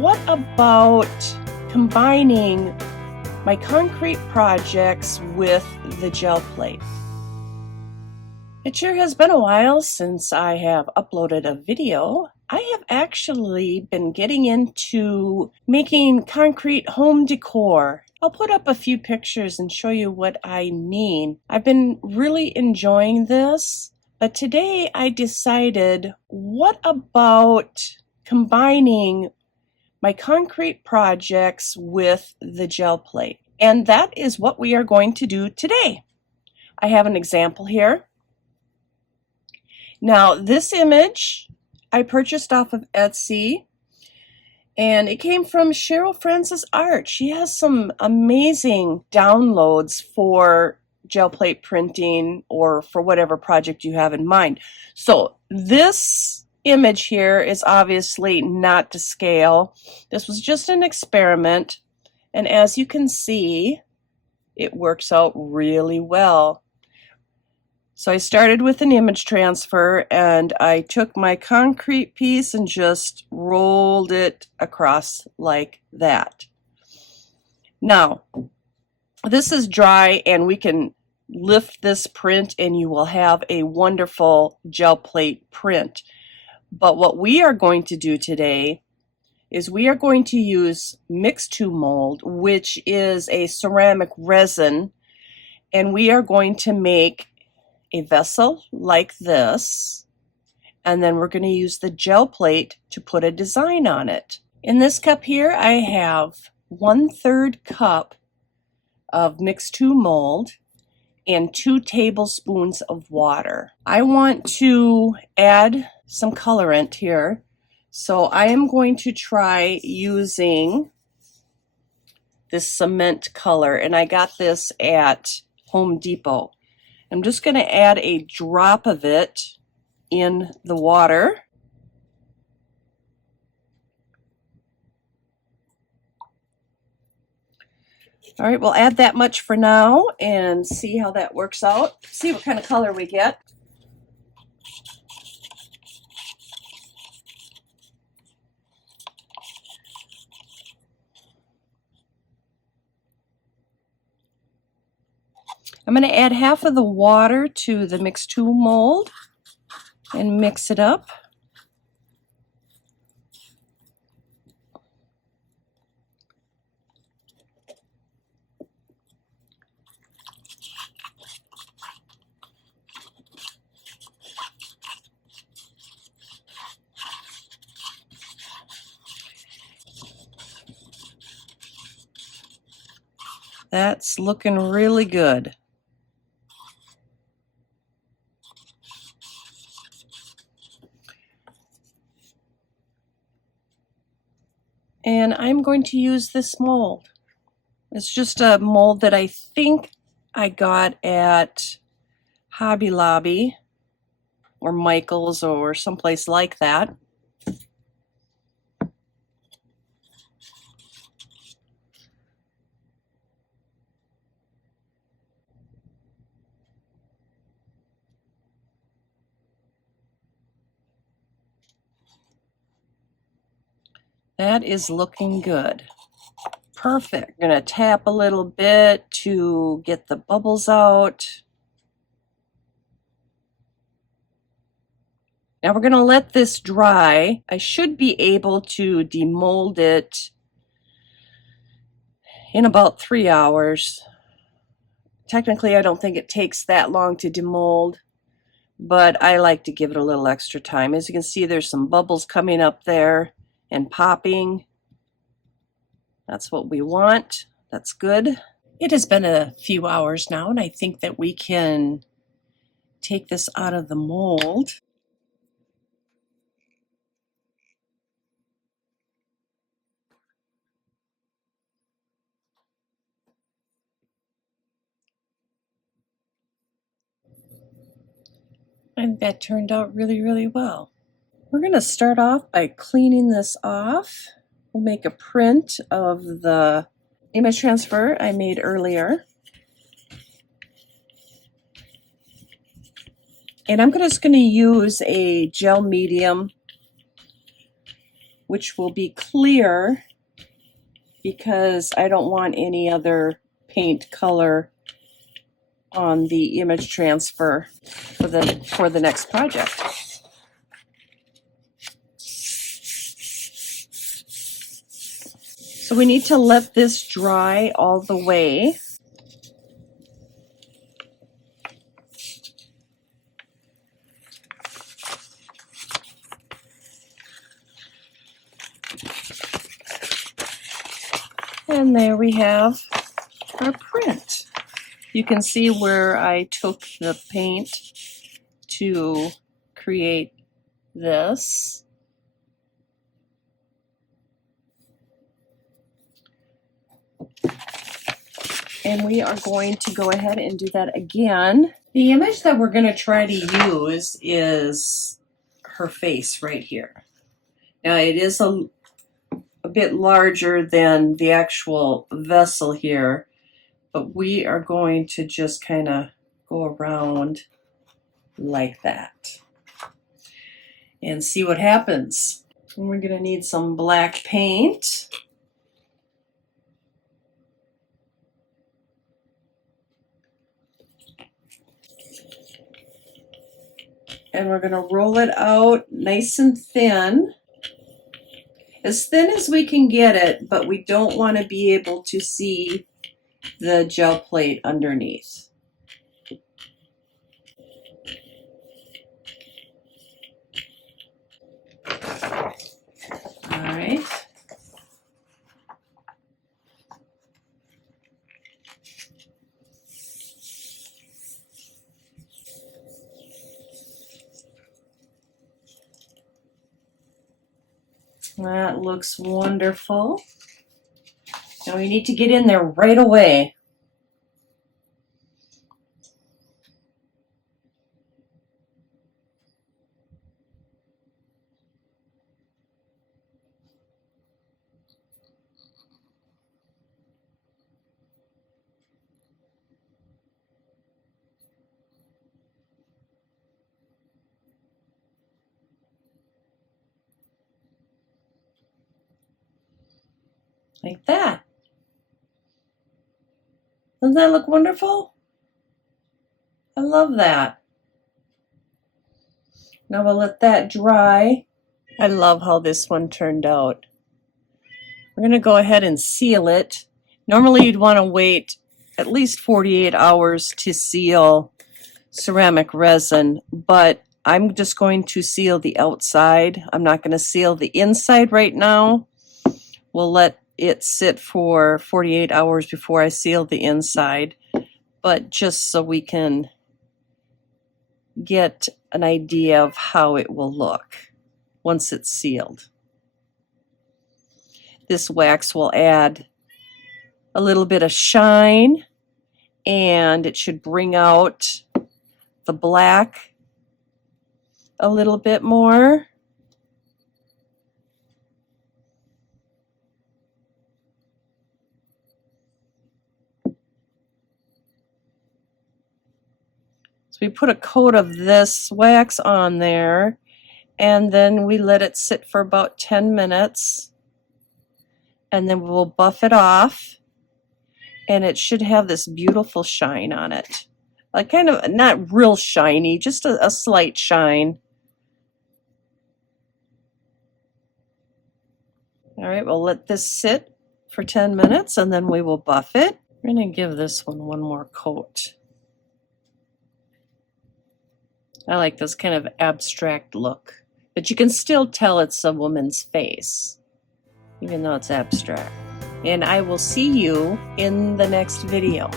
what about combining my concrete projects with the gel plate? It sure has been a while since I have uploaded a video. I have actually been getting into making concrete home decor. I'll put up a few pictures and show you what I mean. I've been really enjoying this, but today I decided, what about combining my concrete projects with the gel plate? And that is what we are going to do today. I have an example here. Now, this image I purchased off of Etsy, and it came from Cheryl Francis Art. She has some amazing downloads for gel plate printing or for whatever project you have in mind. So this image here is obviously not to scale. This was just an experiment, and as you can see, it works out really well. So I started with an image transfer, and I took my concrete piece and just rolled it across like that. Now, this is dry, and we can lift this print and you will have a wonderful gel plate print. But what we are going to do today is we are going to use Mix2 mold, which is a ceramic resin, and we are going to make a vessel like this, and then we're going to use the gel plate to put a design on it. In this cup here, I have 1/3 cup of Mix2 mold and 2 tablespoons of water. I want to add some colorant here, so I am going to try using this cement color, and I got this at Home Depot. I'm just going to add a drop of it in the water. All right, we'll add that much for now and see how that works out. See what kind of color we get. I'm going to add half of the water to the Mix2 mold and mix it up. That's looking really good. And I'm going to use this mold. It's just a mold that I think I got at Hobby Lobby or Michael's or someplace like that. That is looking good. Perfect. I'm going to tap a little bit to get the bubbles out. Now we're going to let this dry. I should be able to demold it in about 3 hours. Technically, I don't think it takes that long to demold, but I like to give it a little extra time. As you can see, there's some bubbles coming up there and popping. That's what we want. That's good. It has been a few hours now, and I think that we can take this out of the mold. And that turned out really, really well. We're going to start off by cleaning this off. We'll make a print of the image transfer I made earlier. And I'm just going to use a gel medium which will be clear because I don't want any other paint color on the image transfer for the next project. So we need to let this dry all the way. And there we have our print. You can see where I took the paint to create this. And we are going to go ahead and do that again. The image that we're going to try to use is her face right here. Now it is a bit larger than the actual vessel here, but we are going to just kind of go around like that and see what happens. And we're going to need some black paint. And we're going to roll it out nice and thin. As thin as we can get it, but we don't want to be able to see the gel plate underneath. All right. That looks wonderful. Now we need to get in there right away. Like that. Doesn't that look wonderful? I love that. Now we'll let that dry. I love how this one turned out. We're going to go ahead and seal it. Normally you'd want to wait at least 48 hours to seal ceramic resin, but I'm just going to seal the outside. I'm not going to seal the inside right now. We'll let it sit for 48 hours before I seal the inside, but just so we can get an idea of how it will look once it's sealed. This wax will add a little bit of shine, and it should bring out the black a little bit more. So we put a coat of this wax on there, and then we let it sit for about 10 minutes, and then we'll buff it off, and it should have this beautiful shine on it. Like kind of not real shiny, just a slight shine. All right, we'll let this sit for 10 minutes and then we will buff it. We're going to give this one more coat. I like this kind of abstract look, but you can still tell it's a woman's face, even though it's abstract. And I will see you in the next video.